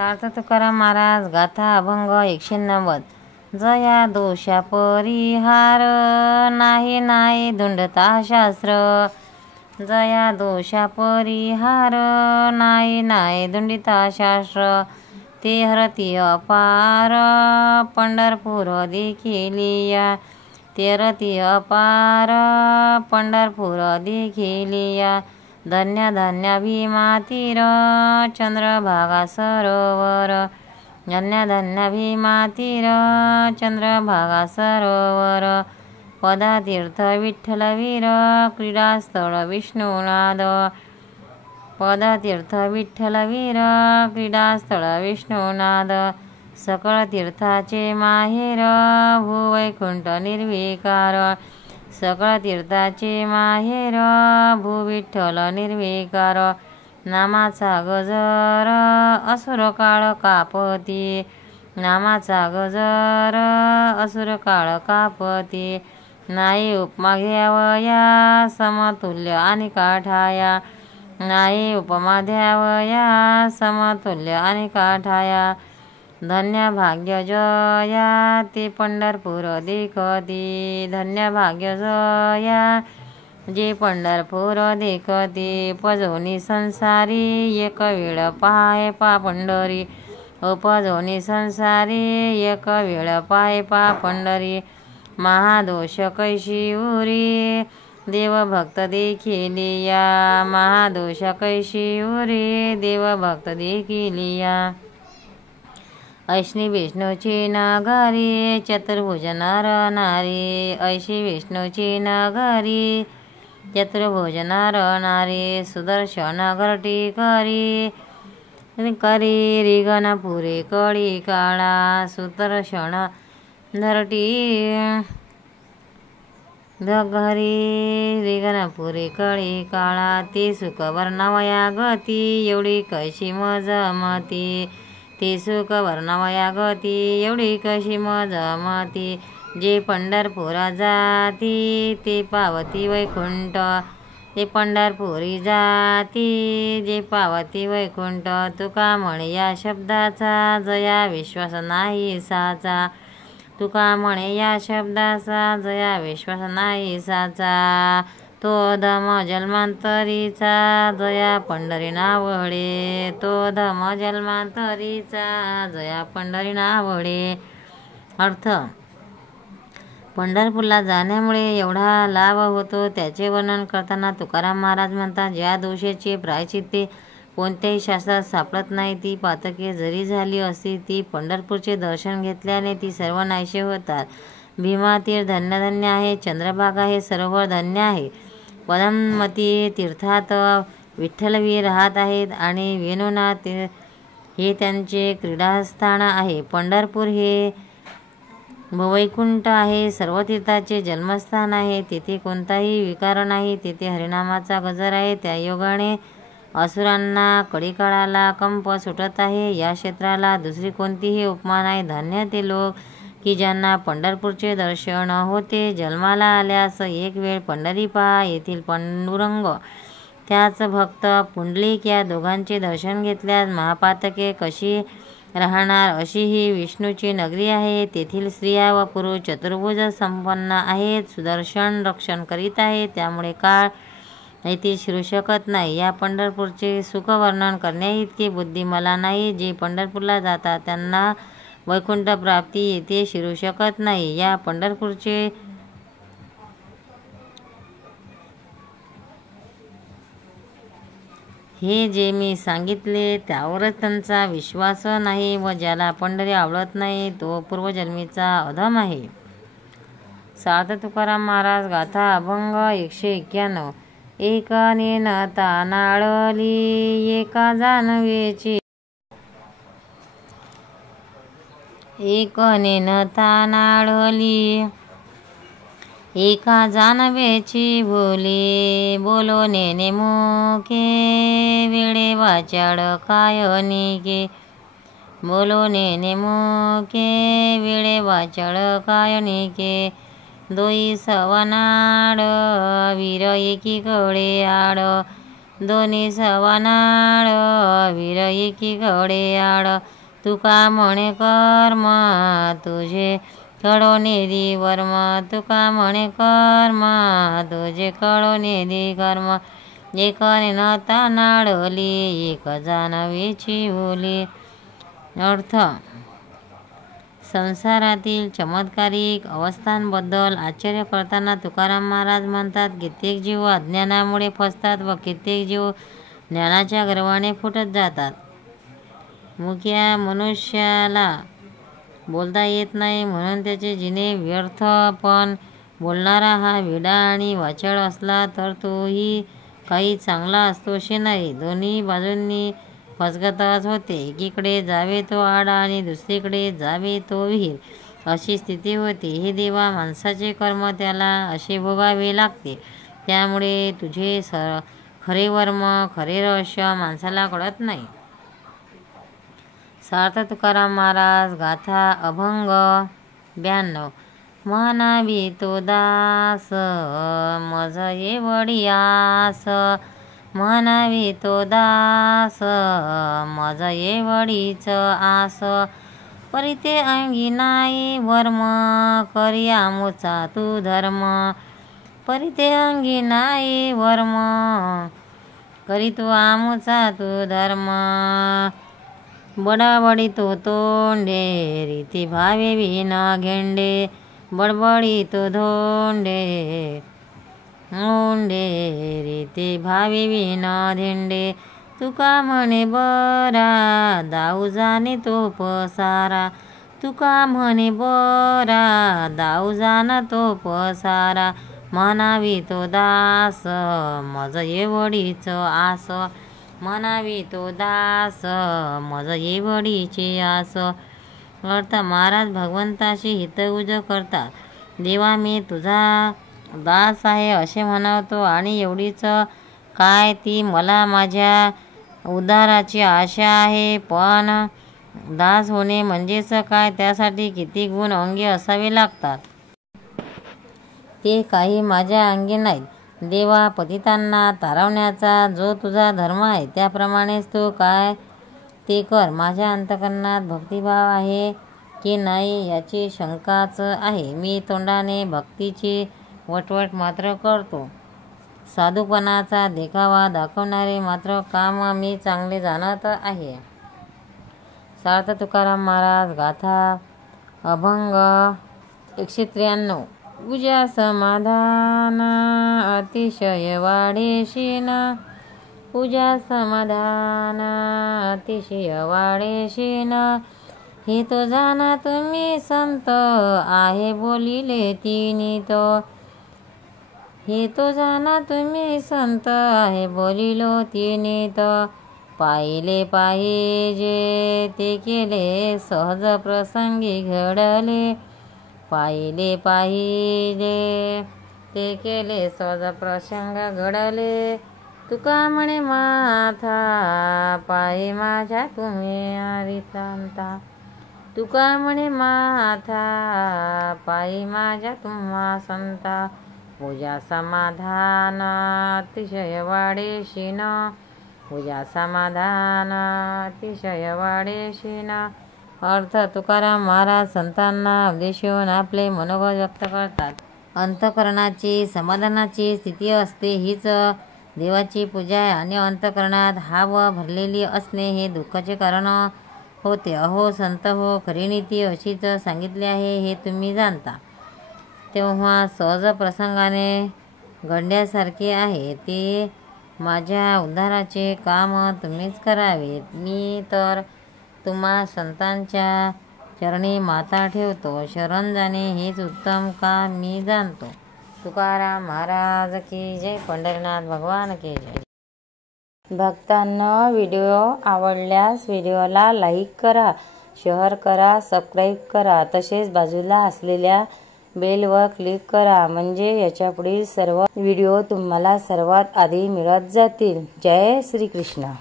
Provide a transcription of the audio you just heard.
सार्थ तुकाराम महाराज गाथा अभंग 190. जया दोषा परिहार नाही नाही धुंडता शास्त्र. जया दोषा परिहार नाही नाही धुंडिता शास्त्र. ते हरती अपार पंढरपूर देखिलिया. ते रती अपार पंढरपूर देखिलिया. धन्य धन्य भीमा तीर चंद्रभागा सरोवर. धन्य धन्य भीमा तीर चंद्रभागा सरोवर. पदतीर्थ विठ्ठलवीर क्रीडास्थळ विष्णुनाद. पदतीर्थ विठ्ठलवीर क्रीडास्थळ विष्णुनाद. सकळ तीर्थाचे माहेर भूवैकुंठ निर्विकार. सकळ तीर्थाचे माहेर भूविठ्ठल निर्विकार. नामाचा गजर असुर काळ कापती. नामाचा गजर असुर काळ कापती. नाही उपमा घ्यावया समतुल्य आणि काठाया. नाही उपमा द्यावया समतुल्य आणि काठाया. धन्य भाग्य जया ते पंढरपूर देखती. धन्य भाग्य जया जे पंढरपूर देखती. पजोनी संसारी एक वेळ पाय पा पंढरी. पजोनी संसारी एक वेळ पाय पा पंढरी. महादोष कैशी उरी देवभक्त देखिलिया. महादोष कैशी उरी देवभक्त देखिलिया. ऐशी विष्णूची नगरी चतुर्भुज नर नारी. ऐशी विष्णूची नगरी चतुर्भुज नर नारी. सुदर्शन घरटी करी करी रिगण पुरे कळी काळा. सुदर्शन घरटी घरी रिगण पुरे कळी काळा. ते सुख वर्णवया गती एवढी कशी मजमती. ते सुख वर्णवया गती एवढी कशी मजमती. जे पंढरपुरा जाती ते पावती वैकुंठ. ते पंढरपुरी जाती जे पावती वैकुंठ. तुका म्हणे या शब्दाचा जया विश्वास नाही साचा. तुका म्हणे या शब्दाचा जया विश्वास नाही साचा. तो धम जन्मांतरीचा जया पंढरी नावडे. तो धम जन्मांतरीचा जया पंढरी नावडे. अर्थ पंढरपूरला जाण्यामुळे एवढा लाभ होतो त्याचे वर्णन करताना तुकाराम महाराज म्हणतात, ज्या दोषाची प्रायचित्ते कोणत्याही शास्त्रात सापडत नाही ती पातके जरी झाली असती ती पंढरपूरचे दर्शन घेतल्याने ती सर्व नाहीसे होतात. भीमातीर धन्य धन्य आहे. चंद्रभागा हे सरोवर धन्य आहे. पद्मती तीर्थात विठ्ठलवीर राहत आहेत आणि वेणुनाथ हे त्यांचे क्रीडास्थान आहे. पंढरपूर हे भवैकुंठ आहे. सर्व तीर्थाचे जन्मस्थान आहे. तेथे कोणताही विकार नाही. तेथे हरिनामाचा गजर आहे. त्या योगाने असुरांना कळीकाळाला कंप सुटत आहे. या क्षेत्राला दुसरी कोणतीही उपमा नाही. धन्य ते लोक की ज्यांना पंढरपूरचे दर्शन होते. जन्माला आल्यास एक वेळ पंढरी पहा. येथील पांडुरंग त्याच भक्त पुंडलिक या दोघांचे दर्शन घेतल्यास महापातके कशी राहणार. अशी ही विष्णूची नगरी आहे. तेथील स्त्रिया व पुरुष चतुर्भुज संपन्न आहेत. सुदर्शन रक्षण करीत आहेत. त्यामुळे काळ येथे शिरू शकत नाही. या पंढरपूरचे सुख वर्णन करण्याइतकी बुद्धी मला नाही. जे पंढरपूरला जातात त्यांना वैकुंठ प्राप्ती येथे शिरू शकत नाही. या पंढरपूरचे हे जे मी सांगितले त्यावरच त्यांचा विश्वास नाही व ज्याला पंढरी आवडत नाही तो पूर्वजन्मीचा अधम आहे. सार्थ तुकाराम महाराज गाथा अभंग 191. एका नेनता नाळली एका जानवेची. एक नेनता नाळली एका जानवेची भोली. बोलो नेने मुके वेळे वाचाळ काय निके. बोलो नेने मुके वेळे वाचाळ काय निके. दोई सवनाड वीर एकीकडे आड. दोन्ही सवानाळ वीर एकी घोडेआड तुका म्हणे कर्म तुझे कळोनेदी वर्म तुका म्हणे कर्म तुझे कळोनेदी कर्म एक नता नाडली एक जानवेची बोली. अर्थ संसारातील चमत्कारिक अवस्थांबद्दल आश्चर्य करताना तुकाराम महाराज म्हणतात, कित्येक जीव अज्ञानामुळे फसतात व कित्येक जीव ज्ञानाच्या गर्वाने फुटत जातात. मुख्या मनुष्याला बोलता येत नाही म्हणून त्याचे जिणे व्यर्थ, पण बोलणारा हा वेडा आणि वाचाळ असला तर तोही काही चांगला असतो असे नाही. दोन्ही बाजूंनी फसगतच होते. एकीकडे जावे तो आडा आणि दुसरीकडे जावे तो विहीर, अशी स्थिती होती. हे देवा, माणसाचे कर्म त्याला असे भोगावे लागते. त्यामुळे तुझे खरे वर्म, खरे रहस्य माणसाला कळत नाही. सार्थ तुकाराम महाराज गाथा अभंग 92. म्हणावी तो दास मज एवढी आस, म्हणावी तो दास मज एवढीच आस, परिते अंगी नाही वर्म करी आमुचा तू धर्म, परिते अंगी नाही वर्म करी तू आमुचा तू धर्म, बडाबडी तो तोंडे रीती भावे विना घेंडे, बडबडी तो धोंडे मुंडे रीती भावे विना धेंडे, तुका म्हणे बरा दाऊ जाणे तो पसारा, तुका म्हणे बरा दाऊ जाणा तो पसारा, म्हणावी तो दास मज एवढीच आस, म्हणावी तो दास मज एवढीची आस. अर्थ महाराज भगवंताशी हितगुज करतात. देवा, मी तुझा दास आहे असे म्हणावतो आणि एवढीच काय ती मला माझ्या उद्धाराची आशा आहे. पण दास होणे म्हणजेच काय, त्यासाठी किती गुण अंगी असावे लागतात. ते काही माझ्या अंगी नाहीत. देवा, पतितांना तारवण्याचा जो तुझा धर्म आहे त्याप्रमाणेच तू काय ते कर. माझ्या अंतःकरणात भक्तिभाव आहे की नाही याची शंकाच आहे. मी तोंडाने भक्तीची वटवट मात्र करतो. साधूपणाचा देखावा दाखवणारे मात्र काम मी चांगले जाणत आहे. सार्थ तुकाराम महाराज गाथा अभंग 193. पूजा समाधान अतिशय वाढेशीन, पूजा समाधान अतिशय वाढेशीन, हे तो जाणा तुम्ही संत आहे बोलिले तिनी तो, हे तो जाणा तुम्ही संत आहे बोलिलो तिनी तो, पाहिले पाहिजे ते केले सहज प्रसंगी घडले, पाहिले पाहिजे ते केले सहज प्रसंग घडले, तुका म्हणे माथा पायी माझ्या तुम्ही हरितांता, तुका म्हणे माथा पायी माझ्या तुम्हा संता, पूजा समाधान अतिशय वाढेशीन, पूजा समाधान अतिशय वाढेशीन. अर्थ तुकाराम महाराज संतांना उपदेशून आपले मनोगत व्यक्त करतात. अंतःकरणाची समाधानाची स्थिती असते हीच देवाची पूजा आहे आणि अंतःकरणात हाव भरलेली असणे हे दुःखाचे कारण होते. अहो संत हो, खरी नीती अशीच सांगितली आहे हे तुम्ही जाणता. तेव्हा सहज प्रसंगाने घडण्यासारखे आहे ते माझ्या उद्धाराचे काम तुम्हीच करावे. मी तर तुम्हा संतांच्या चरणी माथा ठेवतो. शरण जाणे हेच उत्तम का मी जाणतो. तुकाराम महाराज की जय. पंढरीनाथ भगवान की जय. भक्तांना व्हिडिओ आवडल्यास व्हिडिओला लाईक करा, शेअर करा, सबस्क्राईब करा. तसेच बाजूला असलेल्या बेलवर क्लिक करा म्हणजे याच्या पुढील सर्व व्हिडिओ तुम्हाला सर्वात आधी मिळत जातील. जय श्री कृष्ण.